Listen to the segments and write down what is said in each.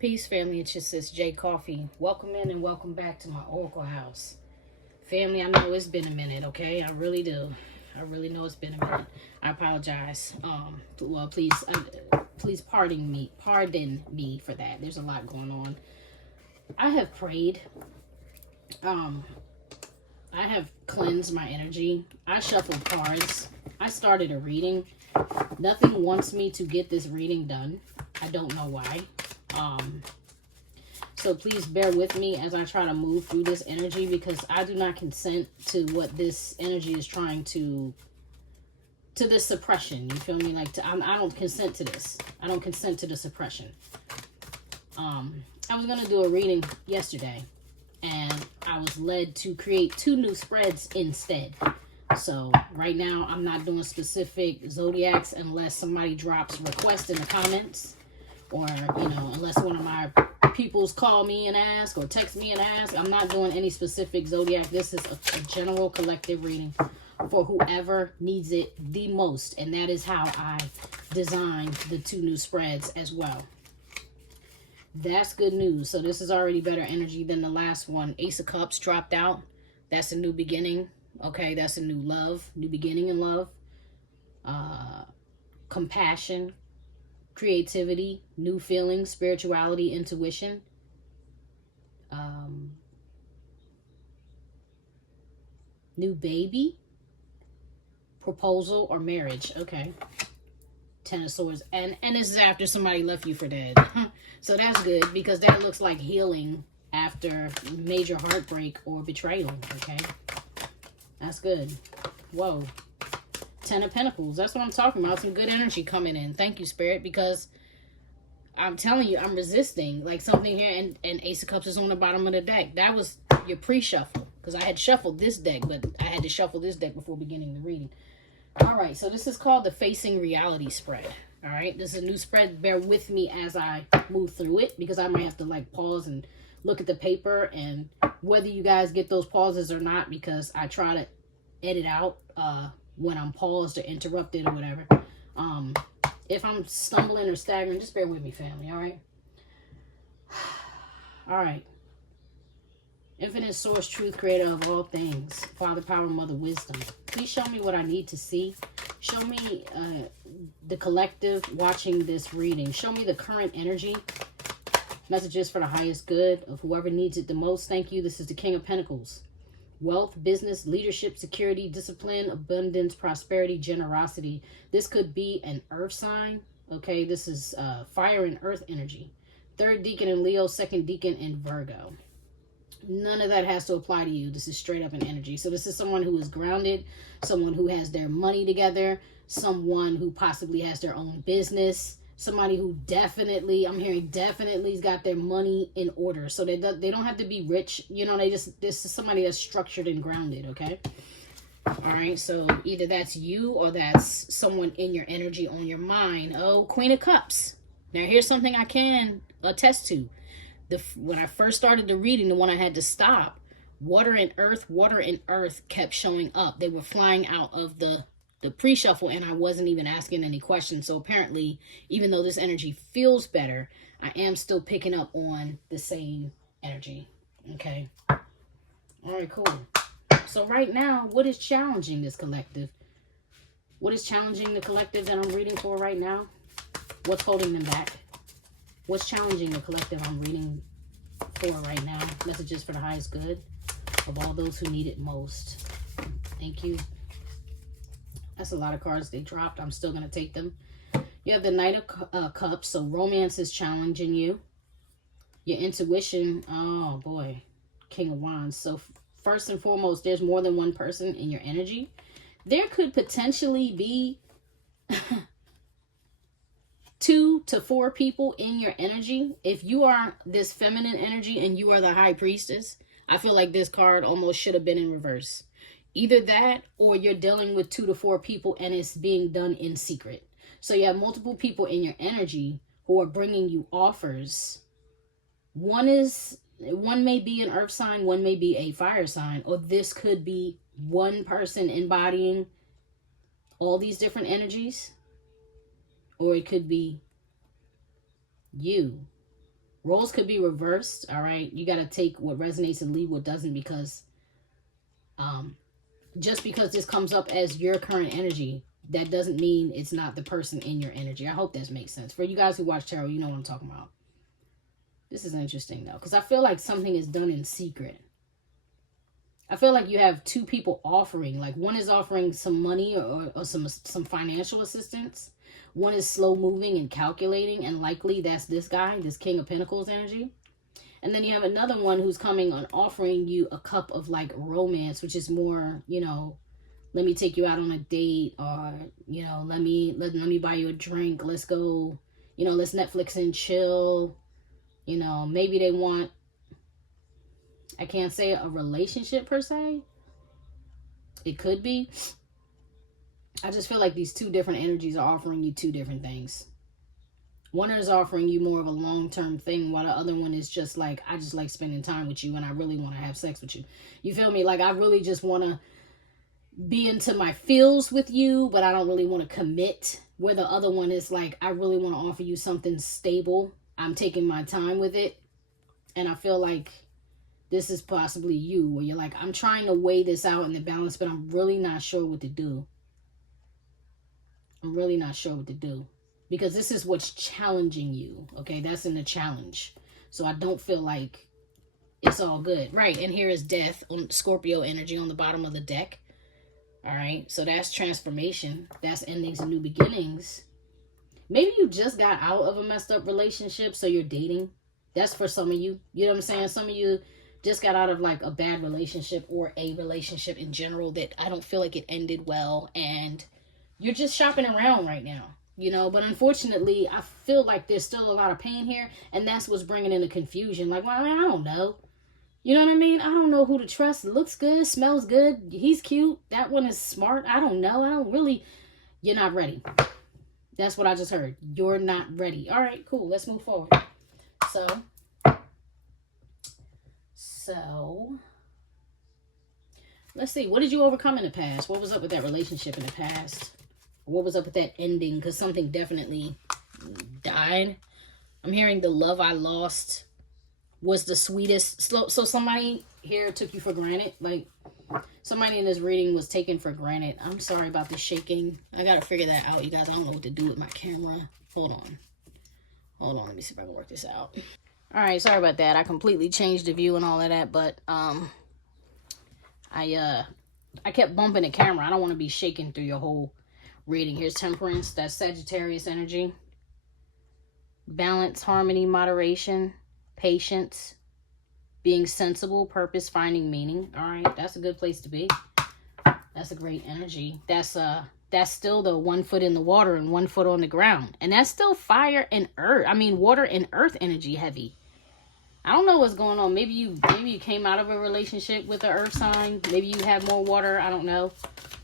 Peace, family. It's your sis J.Coffee. Welcome in and welcome back to my Oracle house. Family, I know it's been a minute, okay? I really do. I really know it's been a minute. I apologize. Well, please pardon me for that. There's a lot going on. I have prayed. I have cleansed my energy. I shuffled cards. I started a reading. Nothing wants me to get this reading done. I don't know why. So please bear with me as I try to move through this energy, because I do not consent to what this energy is trying to this suppression. You feel me? Like, I don't consent to this. I don't consent to the suppression. I was going to do a reading yesterday, and I was led to create 2 new spreads instead. So right now I'm not doing specific zodiacs unless somebody drops requests in the comments, or, you know, unless one of my peoples call me and ask, or text me and ask. I'm not doing any specific zodiac. This is a general collective reading for whoever needs it the most. And that is how I designed the 2 new spreads as well. That's good news. So this is already better energy than the last one. Ace of Cups dropped out. That's a new beginning. Okay, that's a new love, new beginning in love. Compassion, creativity, new feelings, spirituality, intuition. New baby, proposal, or marriage. Okay. 10 of Swords. And this is after somebody left you for dead. So that's good, because that looks like healing after major heartbreak or betrayal. Okay. That's good. Whoa. 10 of Pentacles. That's what I'm talking about. Some good energy coming in. Thank you, Spirit, because I'm telling you, I'm resisting like something here. And Ace of Cups is on the bottom of the deck. That was your pre-shuffle, because I had shuffled this deck, but I had to shuffle this deck before beginning the reading. All right, so this is called the Facing Reality spread. All right, this is a new spread. Bear with me as I move through it, because I might have to like pause and look at the paper, and whether you guys get those pauses or not, because I try to edit out when I'm paused or interrupted or whatever. If I'm stumbling or staggering, just bear with me, family. All right. All right. Infinite source, truth, creator of all things, Father, power, mother, wisdom. Please show me what I need to see. Show me the collective watching this reading. Show me the current energy. Messages for the highest good of whoever needs it the most. Thank you. This is the King of Pentacles. Wealth, business, leadership, security, discipline, abundance, prosperity, generosity. This could be an earth sign. Okay, this is fire and earth energy. 3rd deacon in Leo, 2nd deacon in Virgo. None of that has to apply to you. This is straight up in energy. So this is someone who is grounded, someone who has their money together, someone who possibly has their own business, somebody who definitely, I'm hearing definitely has got their money in order. So they don't have to be rich. You know, this is somebody that's structured and grounded, okay? All right, so either that's you or that's someone in your energy, on your mind. Oh, Queen of Cups. Now, here's something I can attest to. When I first started the reading, the one I had to stop, water and earth kept showing up. They were flying out of the pre-shuffle, and I wasn't even asking any questions. So apparently, even though this energy feels better, I am still picking up on the same energy. Okay. All right, cool. So right now, what is challenging this collective? What is challenging the collective that I'm reading for right now? What's holding them back? What's challenging the collective I'm reading for right now? Messages for the highest good of all those who need it most. Thank you. That's a lot of cards they dropped. I'm still going to take them. You have the Knight of Cups. So romance is challenging you. Your intuition. Oh, boy. King of Wands. So first and foremost, there's more than one person in your energy. There could potentially be 2 to 4 people in your energy. If you are this feminine energy and you are the high priestess, I feel like this card almost should have been in reverse. Either that, or you're dealing with 2 to 4 people and it's being done in secret. So you have multiple people in your energy who are bringing you offers. One may be an earth sign, one may be a fire sign, or this could be one person embodying all these different energies. Or it could be you Roles could be reversed, all right? You got to take what resonates and leave what doesn't, because just because this comes up as your current energy, that doesn't mean it's not the person in your energy. I hope this makes sense. For you guys who watch tarot, you know what I'm talking about. This is interesting, though, because I feel like something is done in secret. I feel like you have two people offering. Like, one is offering some money or some financial assistance. One is slow moving and calculating, and likely that's this guy, this King of Pentacles energy. And then you have another one who's coming on offering you a cup of like romance, which is more, you know, let me take you out on a date, or, you know, let me buy you a drink. Let's go, you know, let's Netflix and chill. You know, maybe they want, I can't say a relationship per se. It could be. I just feel like these two different energies are offering you two different things. One is offering you more of a long-term thing, while the other one is just like, I just like spending time with you and I really want to have sex with you. You feel me? Like, I really just want to be into my feels with you, but I don't really want to commit. Where the other one is like, I really want to offer you something stable. I'm taking my time with it. And I feel like this is possibly you, where you're like, I'm trying to weigh this out in the balance, but I'm really not sure what to do. I'm really not sure what to do. Because this is what's challenging you. Okay, that's in the challenge. So I don't feel like it's all good. Right, and here is death on Scorpio energy on the bottom of the deck. All right, so that's transformation. That's endings and new beginnings. Maybe you just got out of a messed up relationship, so you're dating. That's for some of you. You know what I'm saying? Some of you just got out of like a bad relationship, or a relationship in general that I don't feel like it ended well, and you're just shopping around right now, you know. But unfortunately, I feel like there's still a lot of pain here, and that's what's bringing in the confusion. Like, well, I don't know. You know what I mean? I don't know who to trust. It looks good, smells good, he's cute, that one is smart. I don't know. I don't really. You're not ready. That's what I just heard. You're not ready. All right, cool. Let's move forward. So let's see. What did you overcome in the past? What was up with that relationship in the past? What was up with that ending? Because something definitely died. I'm hearing the love I lost was the sweetest. So somebody here took you for granted. Like, somebody in this reading was taken for granted. I'm sorry about the shaking. I got to figure that out, you guys. I don't know what to do with my camera. Hold on. Let me see if I can work this out. All right, sorry about that. I completely changed the view and all of that, but I kept bumping the camera. I don't want to be shaking through your whole reading. Here's Temperance. That's Sagittarius energy. Balance, harmony, moderation, patience, being sensible, purpose, finding meaning. All right, that's a good place to be. That's a great energy. That's still the 1 foot in the water and 1 foot on the ground. And that's still fire and earth. I mean, water and earth energy heavy. I don't know what's going on. Maybe you came out of a relationship with an earth sign. Maybe you have more water. I don't know.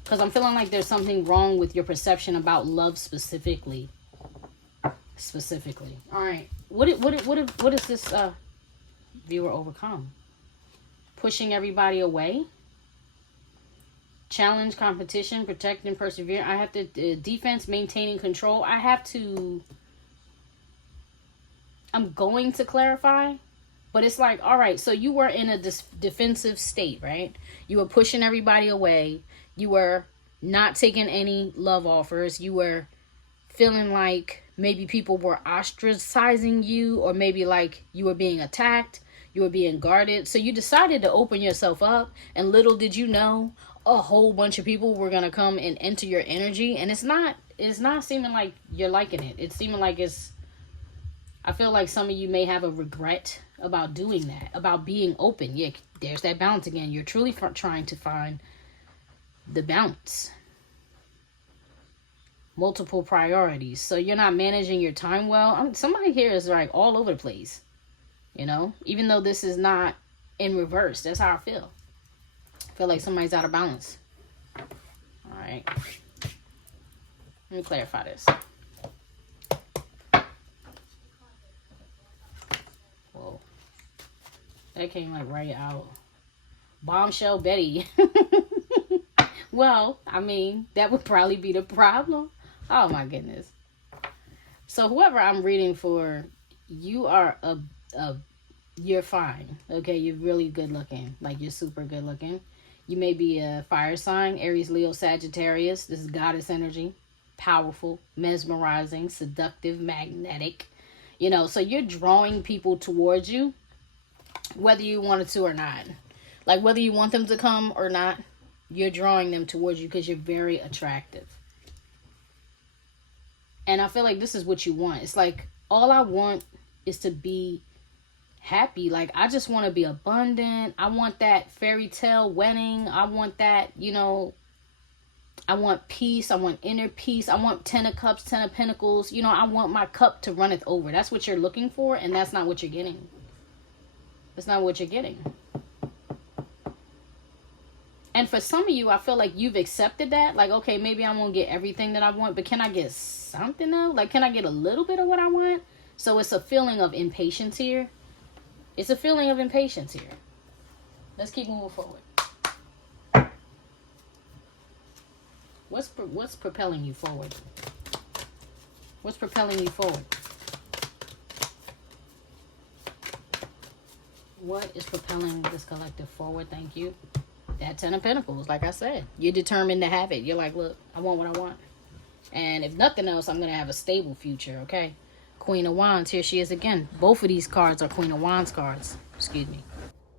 Because I'm feeling like there's something wrong with your perception about love specifically. All right. What is this viewer overcome? Pushing everybody away. Challenge, competition, protect, and persevere. I have to defense, maintaining control. I'm going to clarify, but it's like, all right, so you were in a defensive state, right? You were pushing everybody away. You were not taking any love offers. You were feeling like maybe people were ostracizing you, or maybe like you were being attacked. You were being guarded. So you decided to open yourself up, and little did you know, a whole bunch of people were going to come and enter your energy. And it's not seeming like you're liking it. It's seeming like I feel like some of you may have a regret about doing that, about being open. Yeah, there's that balance again. You're truly trying to find the balance. Multiple priorities. So you're not managing your time well. Somebody here is like all over the place, you know, even though this is not in reverse. That's how I feel. I feel like somebody's out of balance. All right. Let me clarify this. Whoa. That came like right out. Bombshell Betty. Well, I mean, that would probably be the problem. Oh my goodness. So whoever I'm reading for, you are you're fine. Okay, you're really good looking. Like, you're super good looking. You may be a fire sign, Aries, Leo, Sagittarius. This is goddess energy. Powerful, mesmerizing, seductive, magnetic. You know, so you're drawing people towards you, whether you wanted to or not. Like, whether you want them to come or not, you're drawing them towards you because you're very attractive. And I feel like this is what you want. It's like, all I want is to be happy. Like, I just want to be abundant. I want that fairy tale wedding. I want that, you know, I want peace. I want inner peace. I want 10 of cups, 10 of pentacles. You know, I want my cup to runneth over. That's what you're looking for, and that's not what you're getting. That's not what you're getting. And for some of you, I feel like you've accepted that. Like, okay, maybe I won't get everything that I want, but can I get something though? Like, can I get a little bit of what I want? So it's a feeling of impatience here. It's a feeling of impatience here. Let's keep moving forward. What's propelling you forward? What's propelling you forward? What is propelling this collective forward? Thank you. That 10 of Pentacles, like I said. You're determined to have it. You're like, look, I want what I want. And if nothing else, I'm going to have a stable future, okay? Queen of Wands, here she is again. Both of these cards are Queen of Wands cards. Excuse me.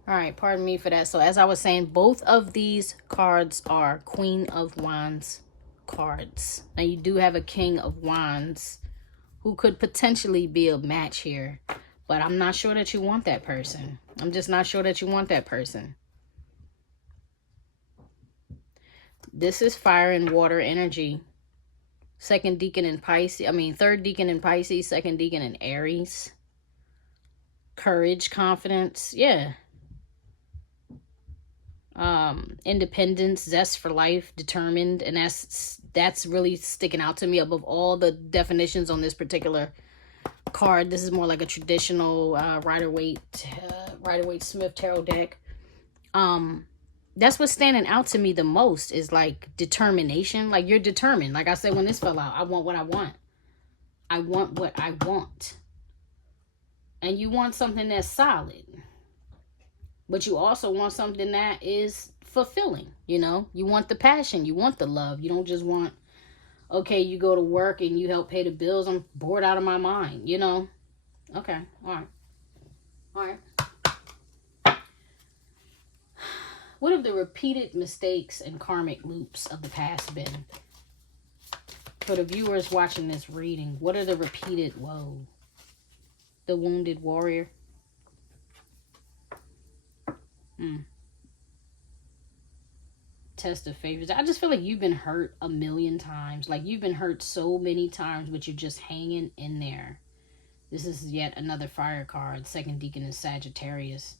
All right, pardon me for that. So as I was saying, both of these cards are Queen of Wands cards. Now you do have a King of Wands who could potentially be a match here. But I'm not sure that you want that person. I'm just not sure that you want that person. This is fire and water energy. Second deacon in Pisces. Third deacon in Pisces. Second deacon in Aries. Courage, confidence. Yeah. Independence, zest for life, determined. And that's really sticking out to me above all the definitions on this particular card. This is more like a traditional Rider-Waite-Smith tarot deck. That's what's standing out to me the most is like determination. Like, you're determined. Like I said when this fell out, I want what I want. I want what I want. And you want something that's solid. But you also want something that is fulfilling, you know? You want the passion. You want the love. You don't just want, okay, you go to work and you help pay the bills. I'm bored out of my mind, you know? Okay, all right. All right. What have the repeated mistakes and karmic loops of the past been? For the viewers watching this reading, what are the repeated, the wounded warrior. Test of favors. I just feel like you've been hurt a million times. Like, you've been hurt so many times, but you're just hanging in there. This is yet another fire card. Second deacon in Sagittarius.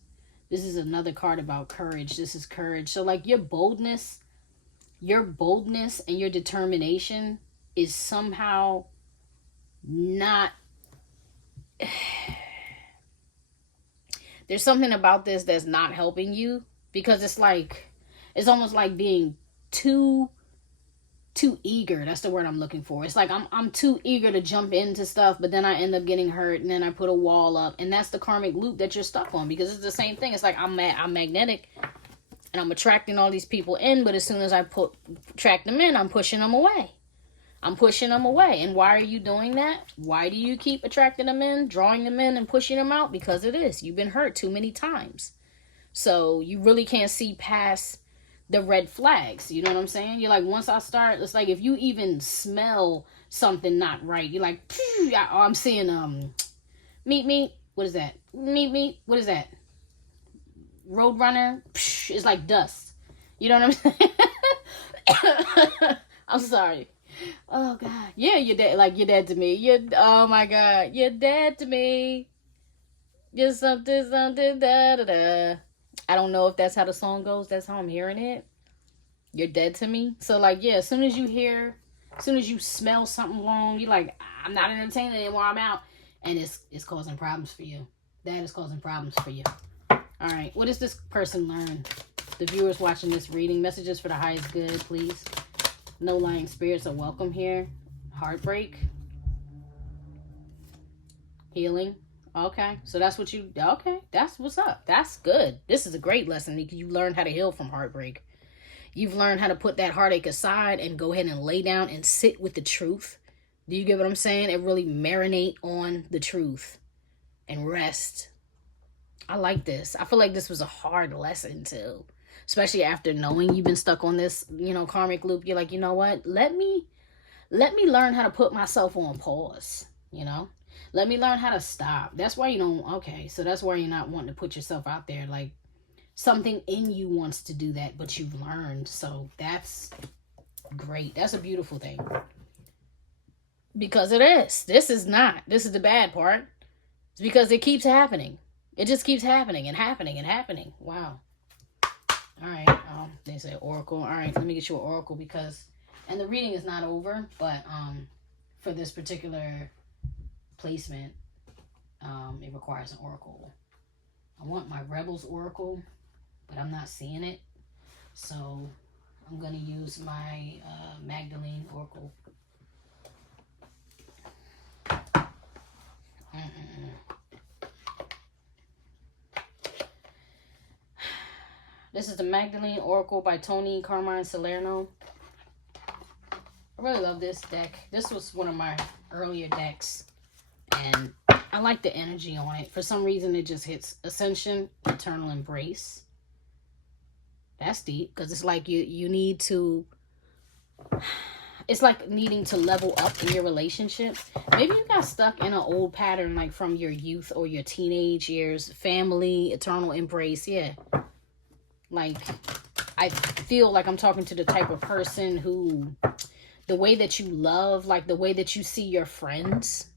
This is another card about courage. This is courage. So, like, your boldness and your determination is somehow not... There's something about this that's not helping you, because it's like, it's almost like being too eager. That's the word I'm looking for. It's like I'm too eager to jump into stuff, but then I end up getting hurt, and then I put a wall up, and that's the karmic loop that you're stuck on, because it's the same thing. It's like I'm magnetic, and I'm attracting all these people in, but as soon as I attract them in, I'm pushing them away. I'm pushing them away. And why are you doing that? Why do you keep attracting them in, drawing them in, and pushing them out? Because it is. You've been hurt too many times. So you really can't see past the red flags. You know what I'm saying? You're like, once I start, it's like if you even smell something not right, you're like, I'm seeing meat. What is that? Meat. What is that? Roadrunner. It's like dust. You know what I'm saying? I'm sorry. Oh God. Yeah, you're dead. Like, you're dead to me. Oh my God. You're dead to me. You're something, da. I don't know if that's how the song goes. That's how I'm hearing it. You're dead to me. So, like, yeah, as soon as you smell something wrong, you're like, I'm not entertaining anymore. I'm out. And it's causing problems for you. That is causing problems for you. All right. What does this person learn? The viewers watching this reading, messages for the highest good, please. No lying spirits are welcome here. Heartbreak. Healing. Okay, so that's what you, okay, that's what's up. That's good. This is a great lesson because you learned how to heal from heartbreak. You've learned how to put that heartache aside and go ahead and lay down and sit with the truth. Do you get what I'm saying? And really marinate on the truth and rest. I like this. I feel like this was a hard lesson too. Especially after knowing you've been stuck on this, you know, karmic loop. You're like, you know what? Let me learn how to put myself on pause, you know? Let me learn how to stop. That's why you don't, okay, so that's why you're not wanting to put yourself out there. Like, something in you wants to do that, but you've learned. So that's great. That's a beautiful thing. Because it is. This is not. This is the bad part. It's because it keeps happening. It just keeps happening and happening and happening. Wow. All right. They say oracle. All right, let me get you an oracle because, and the reading is not over, but for this particular placement, it requires an oracle. I want my Rebels oracle, but I'm not seeing it, so I'm gonna use my Magdalene oracle. This is the Magdalene Oracle by Tony Carmine Salerno. I really love this deck. This was one of my earlier decks, and I like the energy on it. For some reason, it just hits Ascension, Eternal Embrace. That's deep, because it's like you need to... It's like needing to level up in your relationship. Maybe you got stuck in an old pattern, like from your youth or your teenage years. Family, Eternal Embrace, yeah. Like, I feel like I'm talking to the type of person who, the way that you love, like the way that you see your friends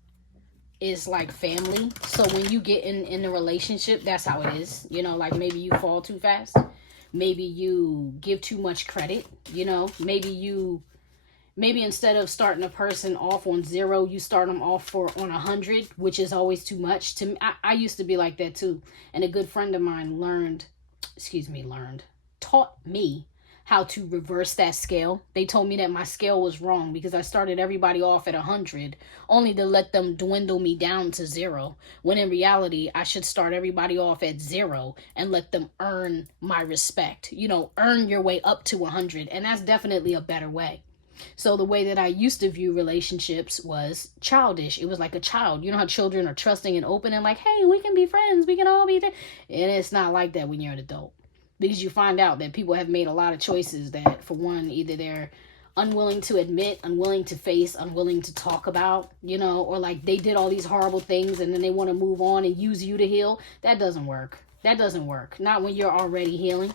is like family. So when you get in a relationship, that's how it is. You know, like maybe you fall too fast. Maybe you give too much credit, you know. Maybe instead of starting a person off on 0, you start them off on 100, which is always too much. To me, I used to be like that too. And a good friend of mine taught me how to reverse that scale. They told me that my scale was wrong because I started everybody off at 100, only to let them dwindle me down to 0. When in reality, I should start everybody off at 0 and let them earn my respect. You know, earn your way up to 100. And that's definitely a better way. So the way that I used to view relationships was childish. It was like a child. You know how children are trusting and open and like, hey, we can be friends. We can all be there. And it's not like that when you're an adult. Because you find out that people have made a lot of choices that, for one, either they're unwilling to admit, unwilling to face, unwilling to talk about, you know, or like they did all these horrible things and then they want to move on and use you to heal. That doesn't work. That doesn't work. Not when you're already healing.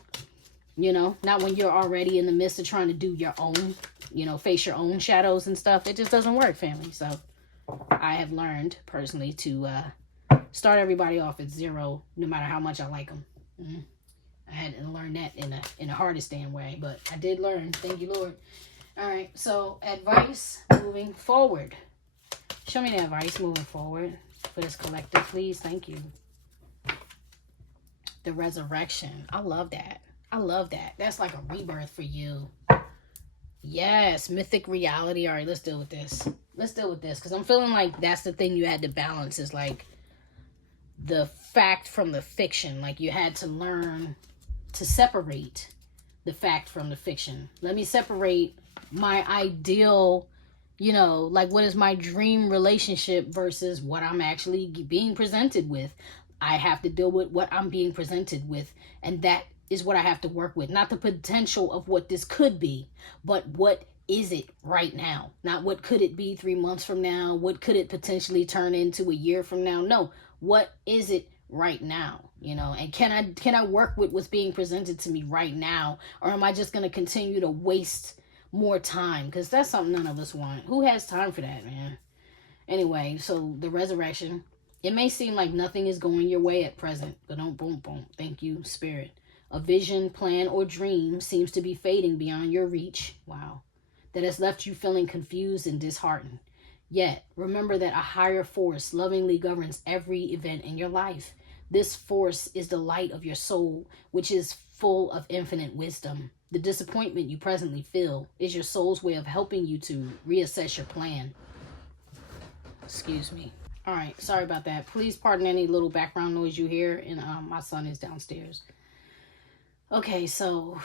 You know, not when you're already in the midst of trying to do your own, you know, face your own shadows and stuff. It just doesn't work, family. So I have learned personally to start everybody off at 0, no matter how much I like them. I had to learn that in the hardest damn way, but I did learn. Thank you, Lord. All right, so advice moving forward. Show me the advice moving forward for this collective, please. Thank you. The resurrection. I love that. I love that. That's like a rebirth for you. Yes, mythic reality. All right, let's deal with this. Let's deal with this because I'm feeling like that's the thing you had to balance is like the fact from the fiction. Like you had to learn to separate the fact from the fiction. Let me separate my ideal, you know, like what is my dream relationship versus what I'm actually being presented with. I have to deal with what I'm being presented with, and that is what I have to work with. Not the potential of what this could be, but what is it right now? Not what could it be 3 months from now? What could it potentially turn into a year from now? No, what is it right now? You know, and can I work with what's being presented to me right now? Or am I just going to continue to waste more time? Because that's something none of us want. Who has time for that, man? Anyway, so the resurrection. It may seem like nothing is going your way at present, but don't boom, boom. Thank you, Spirit. A vision, plan, or dream seems to be fading beyond your reach. Wow. That has left you feeling confused and disheartened. Yet, remember that a higher force lovingly governs every event in your life. This force is the light of your soul, which is full of infinite wisdom. The disappointment you presently feel is your soul's way of helping you to reassess your plan. Excuse me. All right, sorry about that. Please pardon any little background noise you hear, and my son is downstairs. Okay, so...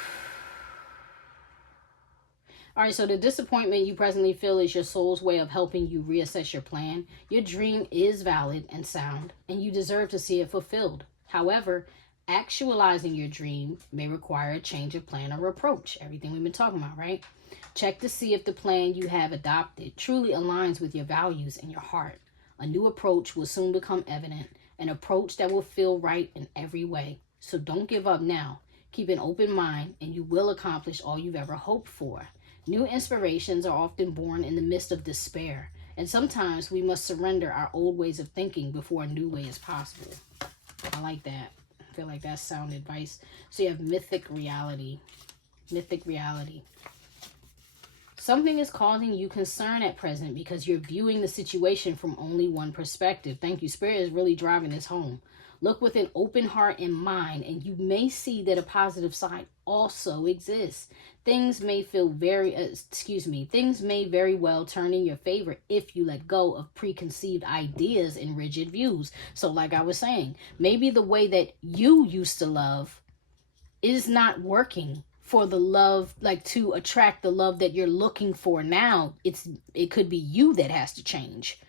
All right, so the disappointment you presently feel is your soul's way of helping you reassess your plan. Your dream is valid and sound, and you deserve to see it fulfilled. However, actualizing your dream may require a change of plan or approach. Everything we've been talking about, right? Check to see if the plan you have adopted truly aligns with your values and your heart. A new approach will soon become evident, an approach that will feel right in every way. So don't give up now. Keep an open mind, and you will accomplish all you've ever hoped for. New inspirations are often born in the midst of despair, and sometimes we must surrender our old ways of thinking before a new way is possible. I like that. I feel like that's sound advice. So you have mythic reality. Mythic reality. Something is causing you concern at present because you're viewing the situation from only one perspective. Thank you. Spirit is really driving this home. Look with an open heart and mind, and you may see that a positive side also exists. Things may very well turn in your favor if you let go of preconceived ideas and rigid views. So like I was saying, maybe the way that you used to love is not working for the love, like to attract the love that you're looking for now. It could be you that has to change.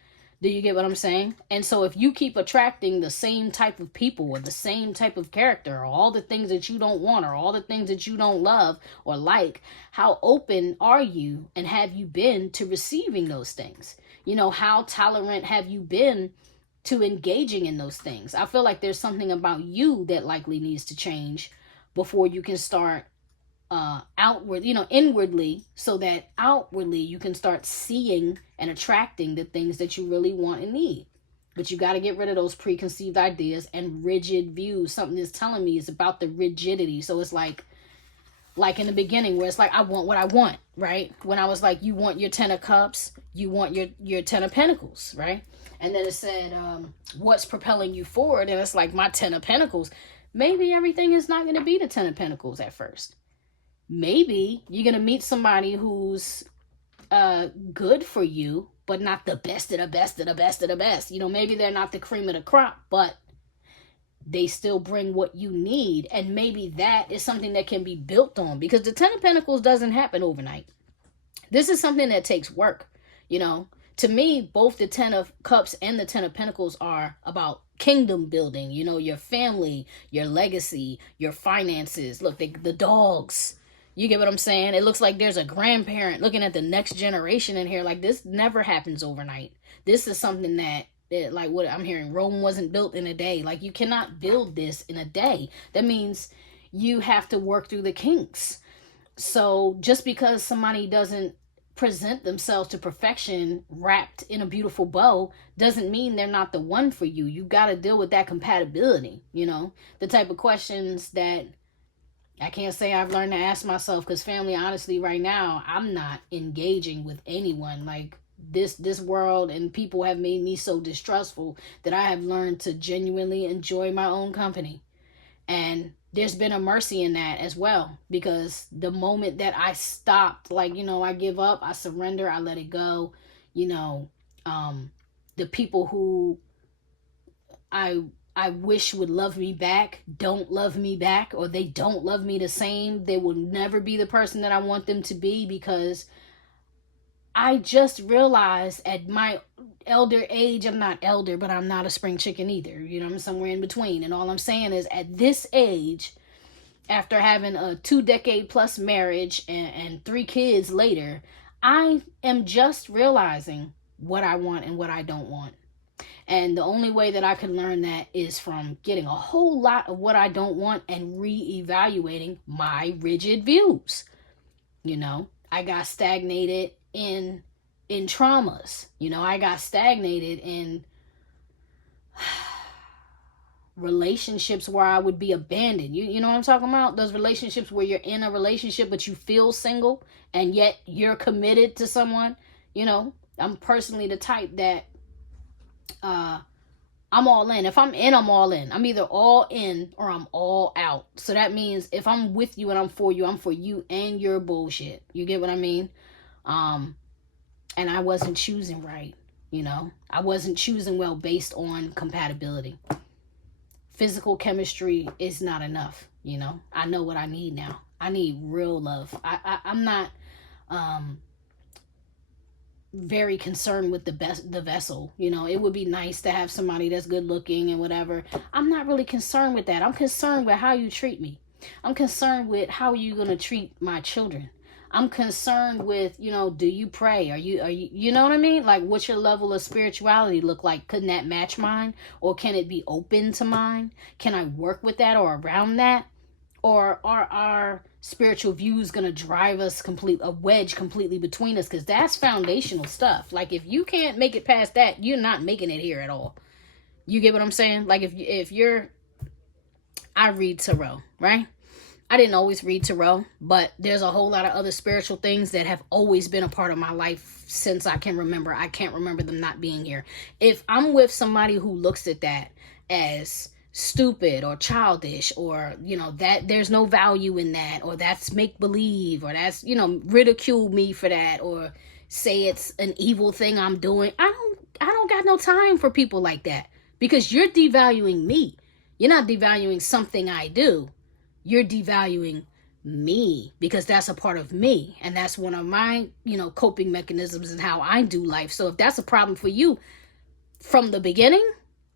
Do you get what I'm saying? And so if you keep attracting the same type of people or the same type of character or all the things that you don't want or all the things that you don't love or like, how open are you and have you been to receiving those things? You know, how tolerant have you been to engaging in those things? I feel like there's something about you that likely needs to change before you can start inwardly, so that outwardly you can start seeing and attracting the things that you really want and need. But you got to get rid of those preconceived ideas and rigid views. Something is telling me is about the rigidity. So it's like in the beginning where it's like, I want what I want, right? When I was like, you want your 10 of cups, you want your 10 of pentacles, right? And then it said, what's propelling you forward? And it's like, my 10 of pentacles. Maybe everything is not going to be the 10 of pentacles at first. Maybe you're going to meet somebody who's good for you, but not the best of the best of the best of the best. You know, maybe they're not the cream of the crop, but they still bring what you need. And maybe that is something that can be built on, because the 10 of Pentacles doesn't happen overnight. This is something that takes work. You know, to me, both the 10 of Cups and the 10 of Pentacles are about kingdom building, you know, your family, your legacy, your finances. Look, the dogs. You get what I'm saying? It looks like there's a grandparent looking at the next generation in here. Like, this never happens overnight. This is something that, like what I'm hearing, Rome wasn't built in a day. Like, you cannot build this in a day. That means you have to work through the kinks. So just because somebody doesn't present themselves to perfection wrapped in a beautiful bow doesn't mean they're not the one for you. You got to deal with that compatibility, you know, the type of questions that I can't say I've learned to ask myself, because family, honestly, right now, I'm not engaging with anyone. Like, this world and people have made me so distrustful that I have learned to genuinely enjoy my own company. And there's been a mercy in that as well, because the moment that I stopped, like, you know, I give up, I surrender, I let it go, you know, the people who I wish would love me back don't love me back, or they don't love me the same. They will never be the person that I want them to be, because I just realized at my elder age, I'm not elder, but I'm not a spring chicken either. You know, I'm somewhere in between. And all I'm saying is, at this age, after having a 2-decade-plus marriage and 3 kids later, I am just realizing what I want and what I don't want. And the only way that I can learn that is from getting a whole lot of what I don't want and reevaluating my rigid views. You know, I got stagnated in traumas. You know, I got stagnated in relationships where I would be abandoned. You know what I'm talking about? Those relationships where you're in a relationship but you feel single and yet you're committed to someone. You know, I'm personally the type that I'm all in. If I'm in, I'm all in. I'm either all in or I'm all out. So that means if I'm with you and I'm for you and your bullshit. You get what I mean? And I wasn't choosing right. You know, I wasn't choosing well based on compatibility. Physical chemistry is not enough. You know, I know what I need now. I need real love. I'm not very concerned with the vessel. You know, it would be nice to have somebody that's good looking and whatever. I'm not really concerned with that. I'm concerned with how you treat me. I'm concerned with how you're going to treat my children. I'm concerned with, you know, do you pray? Are you, you know what I mean? Like, what's your level of spirituality look like? Couldn't that match mine? Or can it be open to mine? Can I work with that or around that? Or are our spiritual views going to drive us a wedge completely between us? Because that's foundational stuff. Like, if you can't make it past that, you're not making it here at all. You get what I'm saying? Like, if you're, I read tarot, right? I didn't always read tarot, but there's a whole lot of other spiritual things that have always been a part of my life since I can remember. I can't remember them not being here. If I'm with somebody who looks at that as stupid or childish, or, you know, that there's no value in that, or that's make believe, or that's, you know, ridicule me for that, or say it's an evil thing I'm doing, I don't got no time for people like that, because you're devaluing me. You're not devaluing something I do. You're devaluing me, because that's a part of me, and that's one of my, you know, coping mechanisms and how I do life. So if that's a problem for you from the beginning,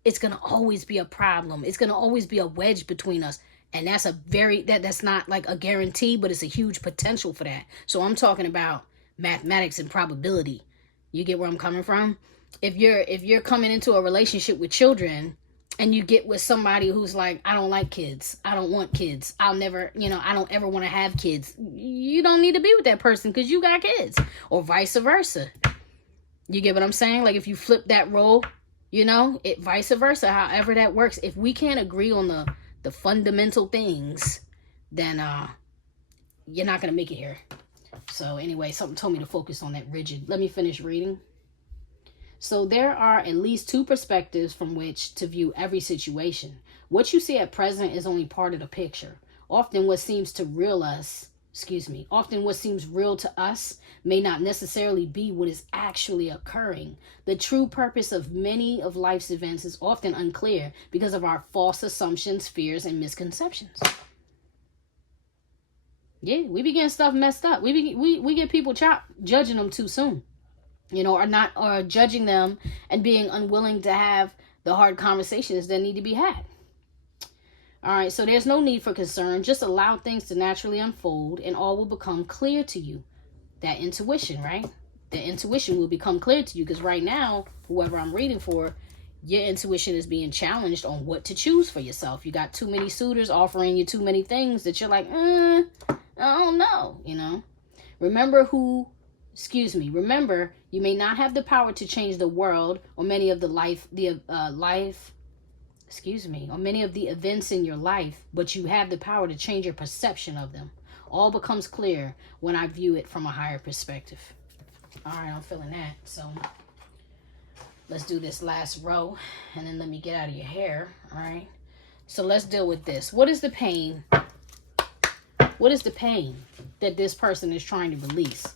it's going to always be a problem. It's going to always be a wedge between us. And that's that's not like a guarantee, but it's a huge potential for that. So I'm talking about mathematics and probability. You get where I'm coming from? If you're coming into a relationship with children, and you get with somebody who's like, I don't like kids, I don't want kids, I'll never, you know, I don't ever want to have kids, you don't need to be with that person because you got kids, or vice versa. You get what I'm saying? Like, if you flip that role, you know, it vice versa, however that works. If we can't agree on the fundamental things, then you're not going to make it here. So anyway, something told me to focus on that rigid. Let me finish reading. So there are at least two perspectives from which to view every situation. What you see at present is only part of the picture. Often what seems real to us may not necessarily be what is actually occurring. The true purpose of many of life's events is often unclear because of our false assumptions, fears, and misconceptions. Yeah, we be getting stuff messed up. We get people judging them too soon. You know, or judging them and being unwilling to have the hard conversations that need to be had. All right, so there's no need for concern. Just allow things to naturally unfold and all will become clear to you. That intuition, right? The intuition will become clear to you, because right now, whoever I'm reading for, your intuition is being challenged on what to choose for yourself. You got too many suitors offering you too many things that you're like, I don't know, you know. Remember, you may not have the power to change the world or many of the events in your life, but you have the power to change your perception of them. All becomes clear when I view it from a higher perspective. All right, I'm feeling that. So let's do this last row, and then let me get out of your hair. All right. So let's deal with this. What is the pain? What is the pain that this person is trying to release?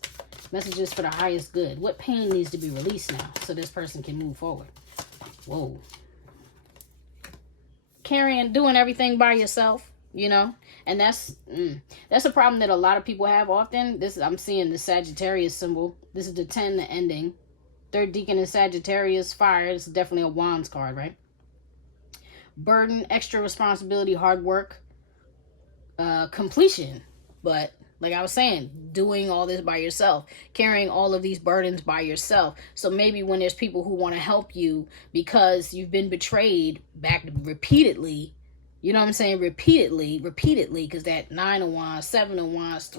Messages for the highest good. What pain needs to be released now so this person can move forward? Whoa. Doing everything by yourself, you know? And that's a problem that a lot of people have often. I'm seeing the Sagittarius symbol. This is the 10, the ending. Third deacon in Sagittarius, fire. This is definitely a wands card, right? Burden, extra responsibility, hard work, completion. But like I was saying, doing all this by yourself, carrying all of these burdens by yourself. So maybe when there's people who want to help you because you've been betrayed back repeatedly, you know what I'm saying? Repeatedly, because that 9 of wands, 7 of wands,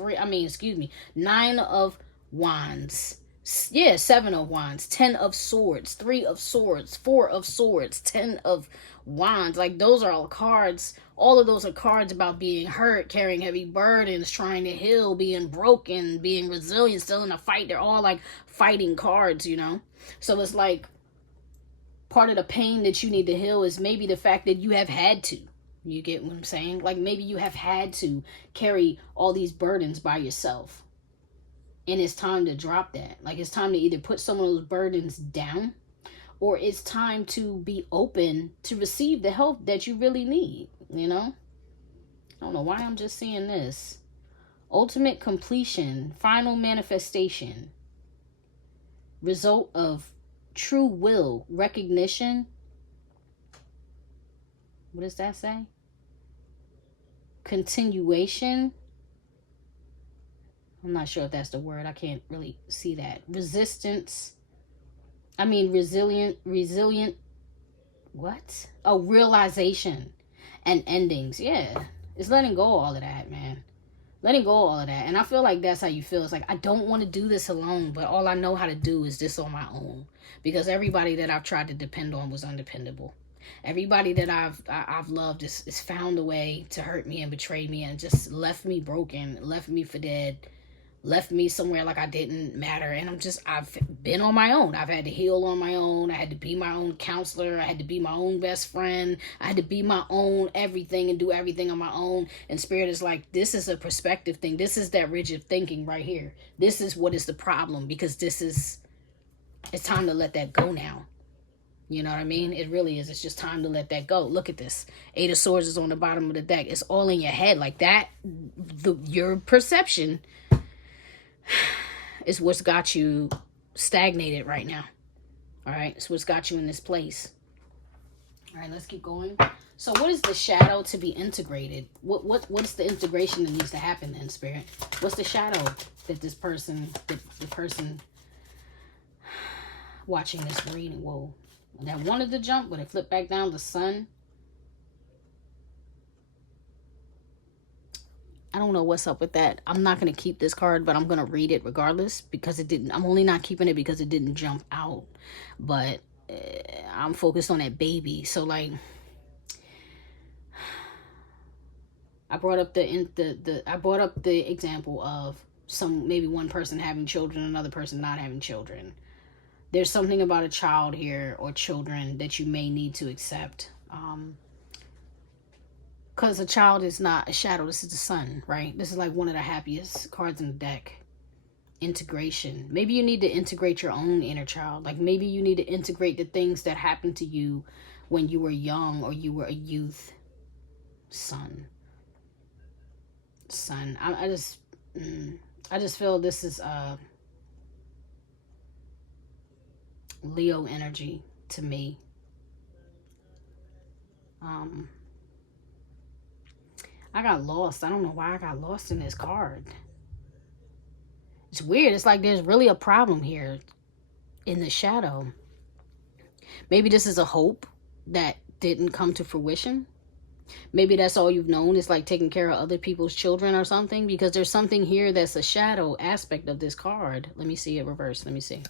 9 of wands. Yeah, 7 of wands, 10 of swords, 3 of swords, 4 of swords, 10 of wands. Like, those are all cards. All of those are cards about being hurt, carrying heavy burdens, trying to heal, being broken, being resilient, still in a fight. They're all like fighting cards, you know? So it's like part of the pain that you need to heal is maybe the fact that you have had to. You get what I'm saying? Like, maybe you have had to carry all these burdens by yourself. And it's time to drop that. Like, it's time to either put some of those burdens down or it's time to be open to receive the help that you really need, you know? I don't know why I'm just seeing this. Ultimate completion, final manifestation, result of true will, recognition. What does that say? Continuation. I'm not sure if that's the word. I can't really see that. Resistance. Resilient. What? Oh, realization and endings. Yeah. It's letting go of all of that, man. Letting go of all of that. And I feel like that's how you feel. It's like, I don't want to do this alone, but all I know how to do is this on my own. Because everybody that I've tried to depend on was undependable. Everybody that I've loved is found a way to hurt me and betray me and just left me broken, left me for dead, left me somewhere like I didn't matter. And I've been on my own. I've had to heal on my own. I had to be my own counselor. I had to be my own best friend. I had to be my own everything and do everything on my own. And Spirit is like, this is a perspective thing. This is that rigid thinking right here. This is what is the problem, because it's time to let that go now. You know what I mean? It really is. It's just time to let that go. Look at this. 8 of Swords is on the bottom of the deck. It's all in your head like that. Your perception is what's got you stagnated right now. All right. It's what's got you in this place. All right. Let's keep going. So what is the shadow to be integrated? What's the integration that needs to happen then, Spirit? What's the shadow that the person watching this reading, whoa, that wanted to jump, but it flipped back down, the sun. I don't know what's up with that. I'm not going to keep this card, but I'm going to read it regardless, because it didn't, I'm only not keeping it because it didn't jump out, but I'm focused on that baby. So like, I brought up the example of maybe one person having children, another person not having children. There's something about a child here, or children, that you may need to accept. Because a child is not a shadow. This is the sun, right? This is like one of the happiest cards in the deck. Integration. Maybe you need to integrate your own inner child. Like maybe you need to integrate the things that happened to you when you were young or you were a youth. Sun. I just feel this is Leo energy to me. I got lost. I don't know why I got lost in this card. It's weird. It's like there's really a problem here in the shadow. Maybe this is a hope that didn't come to fruition. Maybe that's all you've known, is like taking care of other people's children or something, because there's something here that's a shadow aspect of this card. Let me see it reversed. Let me see.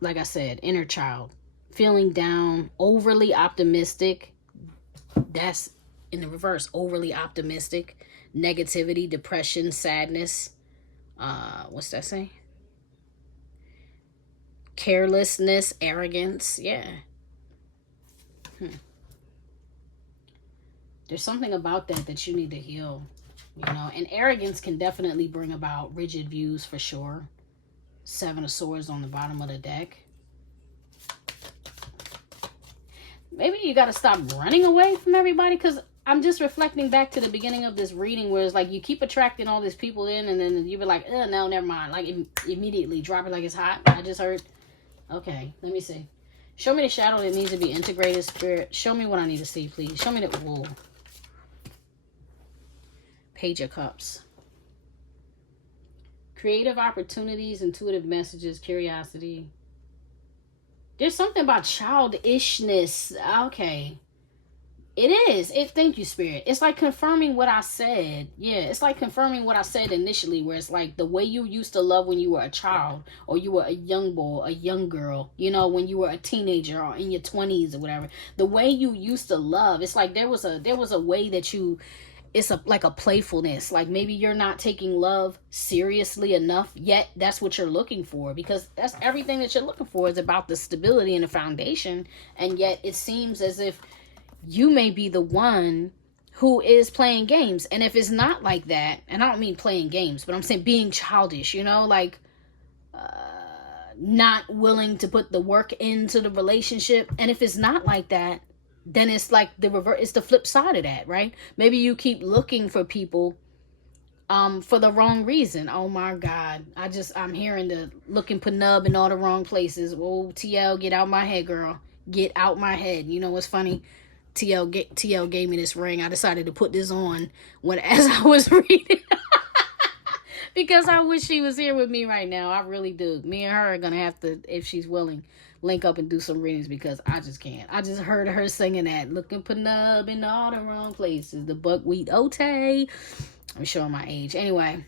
Like I said, inner child, feeling down, overly optimistic. That's in the reverse, overly optimistic, negativity, depression, sadness. What's that say? Carelessness, arrogance. Yeah. There's something about that you need to heal, you know, and arrogance can definitely bring about rigid views for sure. 7 of Swords on the bottom of the deck. Maybe you got to stop running away from everybody, because I'm just reflecting back to the beginning of this reading where it's like you keep attracting all these people in, and then you be like, oh, no, never mind. Like immediately drop it like it's hot. I just heard. Okay, let me see. Show me the shadow that needs to be integrated, Spirit. Show me what I need to see, please. Show me the wool. Page of Cups. Creative opportunities, intuitive messages, curiosity. There's something about childishness. Okay. It is. Thank you, Spirit. It's like confirming what I said. Yeah, it's like confirming what I said initially, where it's like the way you used to love when you were a child, or you were a young boy, a young girl, you know, when you were a teenager or in your 20s or whatever. The way you used to love, it's like there was a way that you, it's like a playfulness. Like maybe you're not taking love seriously enough yet. That's what you're looking for, because that's everything that you're looking for is about the stability and the foundation. And yet it seems as if you may be the one who is playing games. And if it's not like that, and I don't mean playing games, but I'm saying being childish, you know, like not willing to put the work into the relationship. And if it's not like that, then it's like the reverse. It's the flip side of that, right? Maybe you keep looking for people for the wrong reason. Oh my God. I'm hearing the looking penub in all the wrong places. Oh, TL, get out my head, girl. Get out my head. You know what's funny? TL gave me this ring. I decided to put this on as I was reading. Because I wish she was here with me right now. I really do. Me and her are going to have to, if she's willing, link up and do some readings, because I just can't. I just heard her singing that. Looking penub in all the wrong places. The buckwheat ote. I'm showing my age. Anyway,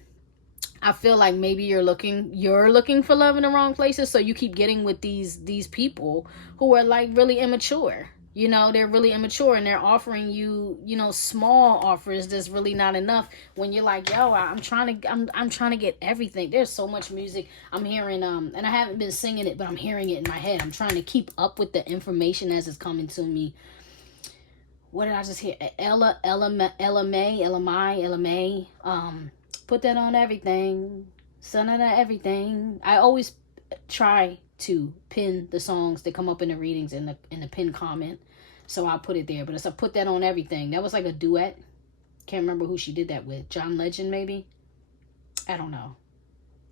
I feel like maybe you're looking for love in the wrong places. So you keep getting with these people who are like really immature. You know, they're really immature, and they're offering you, you know, small offers that's really not enough, when you're like, yo, I'm trying to get everything. There's so much music I'm hearing, and I haven't been singing it, but I'm hearing it in my head. I'm trying to keep up with the information as it's coming to me. What did I just hear? LMA. Put that on everything. Son of everything. I always try to pin the songs that come up in the readings in the pin comment, so I'll put it there. But it's a put that on everything. That was like a duet. Can't remember who she did that with. John Legend, maybe. I don't know.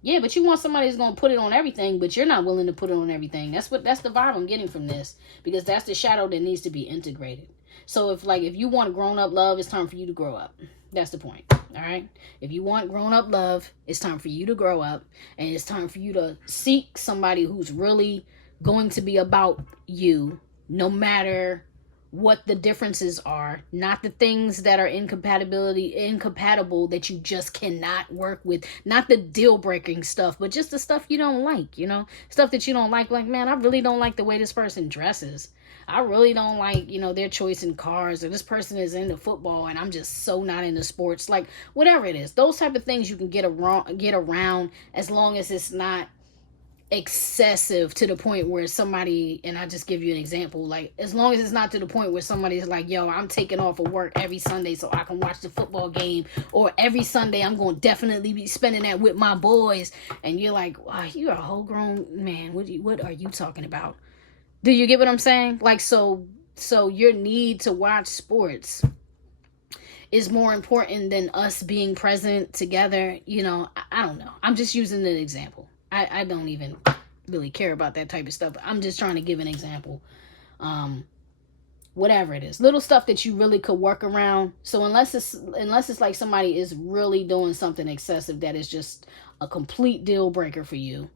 Yeah, but you want somebody who's gonna put it on everything, but you're not willing to put it on everything. That's the vibe I'm getting from this, because that's the shadow that needs to be integrated. So if you want grown up love, it's time for you to grow up. That's the point. All right. If you want grown up love, it's time for you to grow up, and it's time for you to seek somebody who's really going to be about you, no matter what the differences are, not the things that are incompatible that you just cannot work with, not the deal breaking stuff, but just the stuff you don't like, you know, stuff that you don't like, man, I really don't like the way this person dresses. I really don't like, you know, their choice in cars, or this person is into football and I'm just so not into sports. Like, whatever it is, those type of things you can get around, as long as it's not excessive to the point where somebody, and I just give you an example, like, as long as it's not to the point where somebody's like, yo, I'm taking off of work every Sunday so I can watch the football game, or every Sunday I'm going to definitely be spending that with my boys, and you're like, wow, you're a whole grown man, what are you talking about? Do you get what I'm saying? Like, so your need to watch sports is more important than us being present together. You know, I don't know. I'm just using an example. I don't even really care about that type of stuff. I'm just trying to give an example. Whatever it is, little stuff that you really could work around. So unless it's like somebody is really doing something excessive that is just a complete deal breaker for you,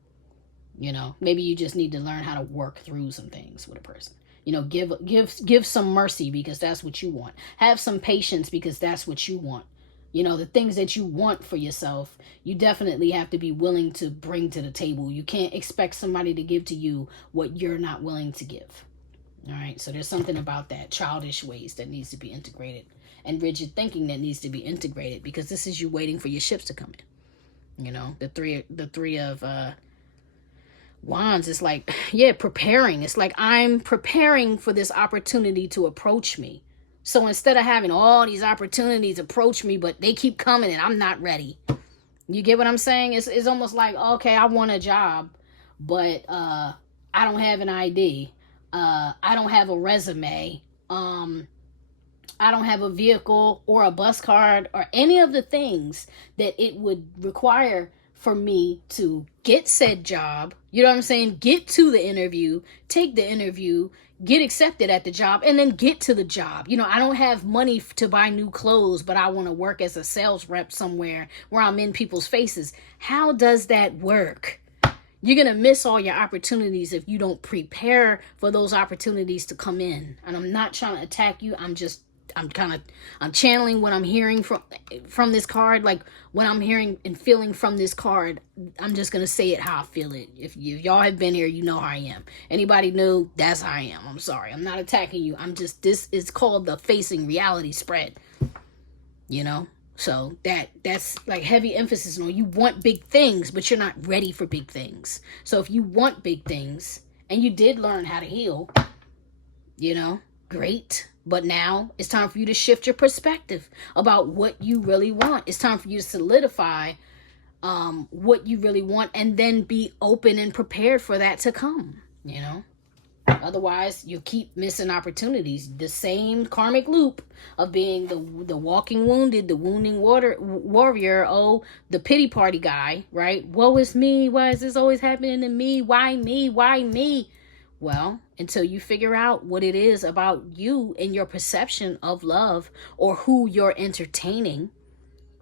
you know, maybe you just need to learn how to work through some things with a person. You know, give some mercy, because that's what you want. Have some patience, because that's what you want. You know, the things that you want for yourself, you definitely have to be willing to bring to the table. You can't expect somebody to give to you what you're not willing to give. All right. So there's something about that, childish ways that needs to be integrated, and rigid thinking that needs to be integrated, because this is you waiting for your ships to come in. You know, the three of Wands is like, yeah, preparing. It's like, I'm preparing for this opportunity to approach me. So instead of having all these opportunities approach me, but they keep coming and I'm not ready. You get what I'm saying? It's almost like, okay, I want a job, but I don't have an ID. I don't have a resume. I don't have a vehicle or a bus card or any of the things that it would require for me to get said job. You know what I'm saying? Get to the interview, take the interview, get accepted at the job, and then get to the job. You know, I don't have money to buy new clothes, but I want to work as a sales rep somewhere where I'm in people's faces. How does that work? You're going to miss all your opportunities if you don't prepare for those opportunities to come in. And I'm not trying to attack you. I'm channeling what I'm hearing from this card. Like, what I'm hearing and feeling from this card, I'm just going to say it how I feel it. If y'all have been here, you know how I am. Anybody new, that's how I am. I'm sorry. I'm not attacking you. This is called the facing reality spread. You know? So that's like heavy emphasis on, you want big things, but you're not ready for big things. So if you want big things and you did learn how to heal, you know, great. But now it's time for you to shift your perspective about what you really want. It's time for you to solidify what you really want, and then be open and prepared for that to come, you know. Otherwise, you keep missing opportunities. The same karmic loop of being the walking wounded, the wounding warrior, oh, the pity party guy, right? Woe is me. Why is this always happening to me? Why me? Why me? Well, until you figure out what it is about you and your perception of love, or who you're entertaining,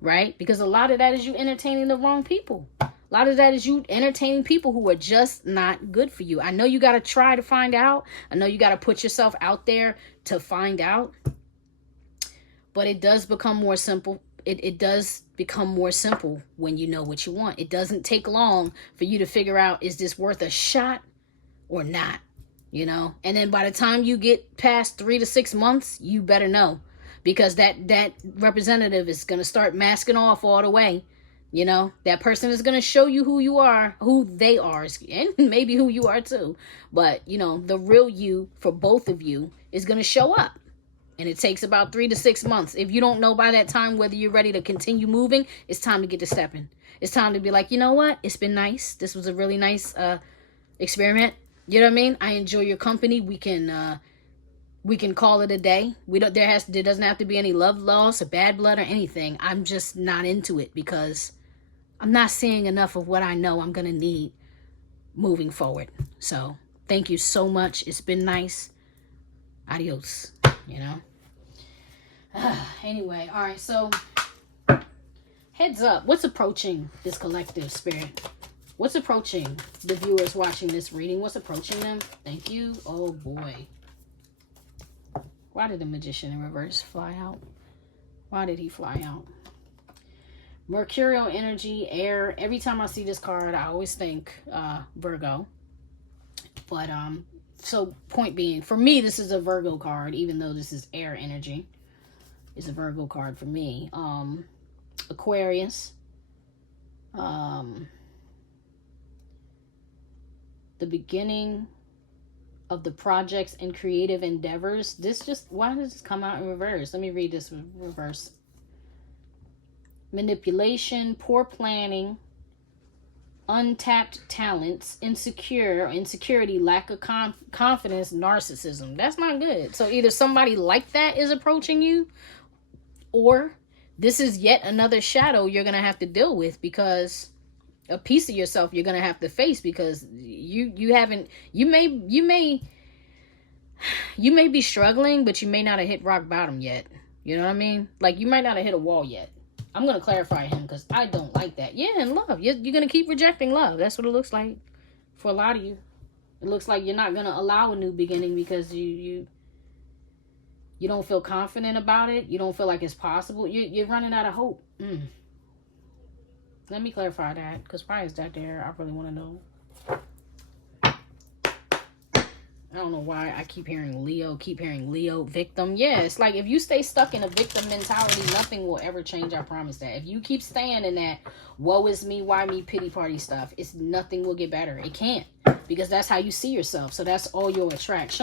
right? Because a lot of that is you entertaining the wrong people. A lot of that is you entertaining people who are just not good for you. I know you got to try to find out. I know you got to put yourself out there to find out. But it does become more simple. It does become more simple when you know what you want. It doesn't take long for you to figure out, is this worth a shot or not? You know? And then by the time you get past 3 to 6 months, you better know. Because that representative is going to start masking off all the way. You know, that person is going to show you who you are, who they are, and maybe who you are too. But, you know, the real you for both of you is going to show up. And it takes about 3 to 6 months. If you don't know by that time whether you're ready to continue moving, it's time to get to stepping. It's time to be like, you know what? It's been nice. This was a really nice experiment. You know what I mean? I enjoy your company. We can call it a day. There doesn't have to be any love loss or bad blood or anything. I'm just not into it because I'm not seeing enough of what I know I'm going to need moving forward. So thank you so much. It's been nice. Adios, you know. Anyway, all right. So heads up. What's approaching this collective spirit? What's approaching the viewers watching this reading? What's approaching them? Thank you. Oh, boy. Why did the Magician in reverse fly out? Why did he fly out? Mercurial energy, air. Every time I see this card, I always think Virgo. But, so point being, for me, this is a Virgo card, even though this is air energy. It's a Virgo card for me. Aquarius. The beginning of the projects and creative endeavors. Why does this come out in reverse? Let me read this in reverse. Manipulation, poor planning, untapped talents, insecurity, lack of confidence, narcissism. That's not good. So either somebody like that is approaching you, or this is yet another shadow you're going to have to deal with, because a piece of yourself you're going to have to face, because you may be struggling, but you may not have hit rock bottom yet. You know what I mean? Like, you might not have hit a wall yet. I'm going to clarify him because I don't like that. Yeah, in love. You're going to keep rejecting love. That's what it looks like for a lot of you. It looks like you're not going to allow a new beginning because you don't feel confident about it. You don't feel like it's possible. You're running out of hope. Let me clarify that, because why is that there? I really want to know. I don't know why I keep hearing Leo, victim. Yeah, it's like if you stay stuck in a victim mentality, nothing will ever change. I promise that. If you keep staying in that woe is me, why me, pity party stuff, nothing will get better. It can't, because that's how you see yourself. So that's all you'll attract.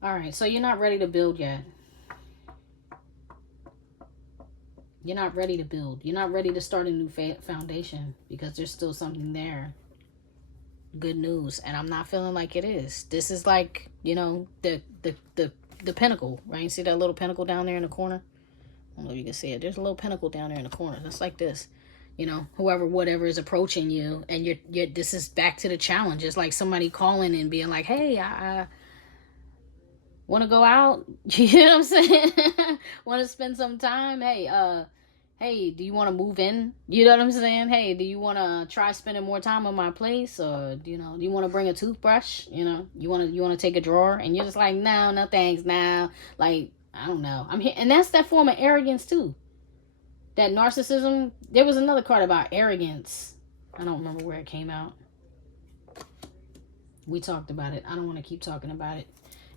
All right, so you're not ready to build yet. You're not ready to build. You're not ready to start a new foundation, because there's still something there. Good news. And I'm not feeling like it is. This is like, you know, the pinnacle, right? You see that little pinnacle down there in the corner? I don't know if you can see it. There's a little pinnacle down there in the corner. It's like this. You know, whatever is approaching you, and you're this is back to the challenge. It's like somebody calling and being like, hey, I want to go out? You know what I'm saying? Want to spend some time? Hey, do you want to move in? You know what I'm saying? Hey, do you want to try spending more time on my place? Or, do you want to bring a toothbrush? You know, you want to take a drawer? And you're just like, no thanks, now. Like, I don't know. I'm here. And that's that form of arrogance too. That narcissism. There was another card about arrogance. I don't remember where it came out. We talked about it. I don't want to keep talking about it.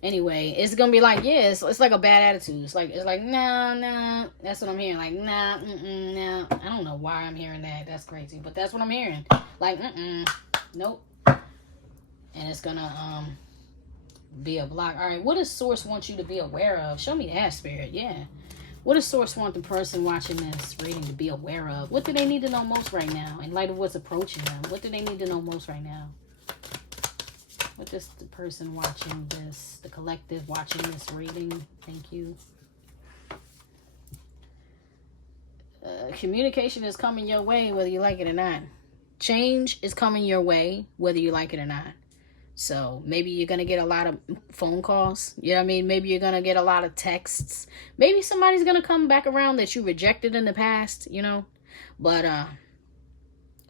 Anyway, it's gonna be like, yeah, it's like a bad attitude. It's like no. That's what I'm hearing. Like, nah, no. I don't know why I'm hearing that. That's crazy, but that's what I'm hearing. Like, nope. And it's gonna be a block. All right, what does Source want you to be aware of? Show me that, Spirit. Yeah. What does Source want the person watching this reading to be aware of? What do they need to know most right now in light of what's approaching them? What do they need to know most right now? What does the person watching this, the collective watching this reading? Thank you. Communication is coming your way whether you like it or not. Change is coming your way whether you like it or not. So maybe you're going to get a lot of phone calls. You know what I mean? Maybe you're going to get a lot of texts. Maybe somebody's going to come back around that you rejected in the past, you know. But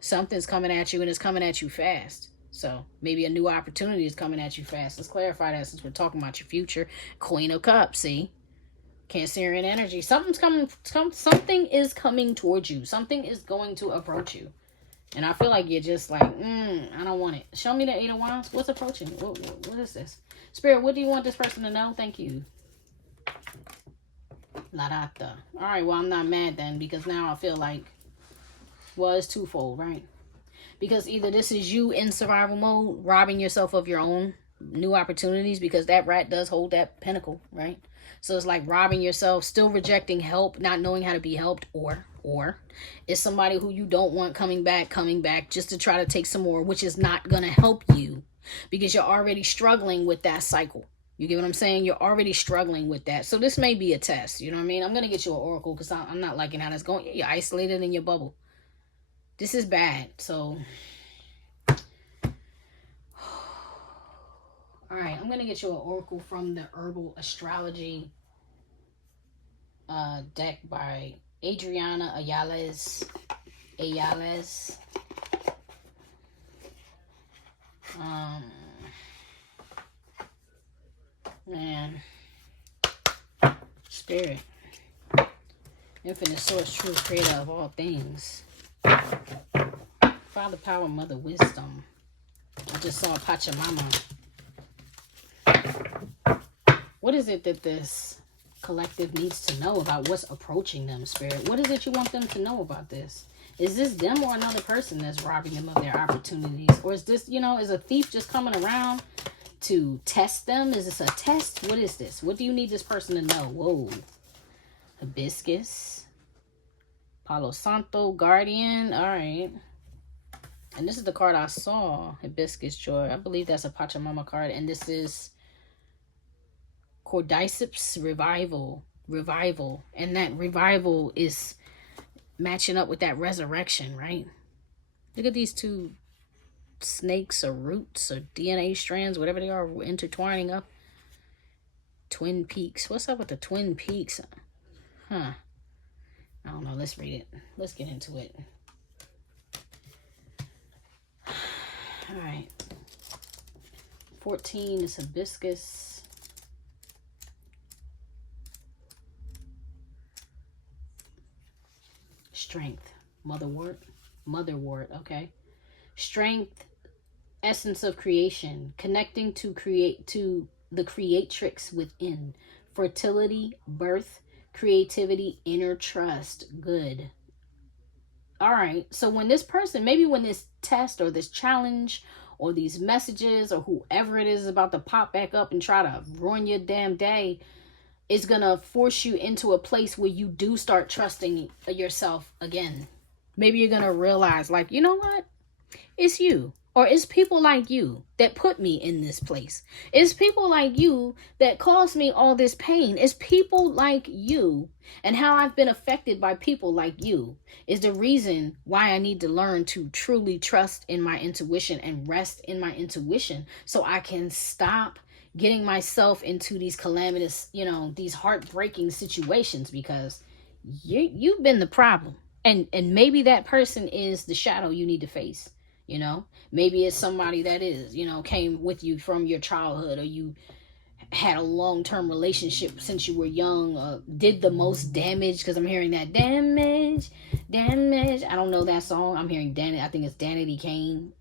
something's coming at you, and it's coming at you fast. So maybe a new opportunity is coming at you fast. Let's clarify that since we're talking about your future. Queen of Cups, see? Cancerian energy. Something's coming. Something is coming towards you. Something is going to approach you. And I feel like you're just like, I don't want it. Show me the Eight of Wands. What's approaching? What is this? Spirit, what do you want this person to know? Thank you. Larata. All right, well, I'm not mad then, because now I feel like, well, it's twofold, right? Because either this is you in survival mode, robbing yourself of your own new opportunities, because that rat does hold that pinnacle, right? So it's like robbing yourself, still rejecting help, not knowing how to be helped, or it's somebody who you don't want coming back just to try to take some more, which is not going to help you because you're already struggling with that cycle. You get what I'm saying? You're already struggling with that. So this may be a test. You know what I mean? I'm going to get you an oracle because I'm not liking how that's going. You're isolated in your bubble. This is bad. So, all right. I'm going to get you an oracle from the Herbal Astrology deck by Adriana Ayales. Man. Spirit. Infinite source, truth, creator of all things. Father, power, mother, wisdom. I just saw Pachamama. What is it that this collective needs to know about what's approaching them, Spirit? What is it you want them to know about this? Is this them or another person that's robbing them of their opportunities? Or is this, is a thief just coming around to test them? Is this a test? What is this? What do you need this person to know? Whoa. Hibiscus. Palo Santo, Guardian. All right. And this is the card I saw. Hibiscus Joy. I believe that's a Pachamama card. And this is Cordyceps Revival. And that revival is matching up with that resurrection, right? Look at these two snakes or roots or DNA strands, whatever they are, intertwining up. Twin Peaks. What's up with the Twin Peaks? Huh. I don't know. Let's read it. Let's get into it. All right. 14 is hibiscus. Strength. Motherwort, okay. Strength, essence of creation, connecting to the creatrix within. Fertility, birth, creativity, inner trust. Good. All right. So when this person, maybe when this test or this challenge or these messages or whoever it is about to pop back up and try to ruin your damn day, is going to force you into a place where you do start trusting yourself again. Maybe you're going to realize, like, you know what? It's you. Or it's people like you that put me in this place. It's people like you that caused me all this pain. It's people like you and how I've been affected by people like you is the reason why I need to learn to truly trust in my intuition and rest in my intuition so I can stop getting myself into these calamitous, these heartbreaking situations, because you've been the problem. And maybe that person is the shadow you need to face, Maybe it's somebody that is, came with you from your childhood, or you had a long-term relationship since you were young, did the most damage, because I'm hearing that damage. I don't know that song. I'm hearing I think it's Danity Kane.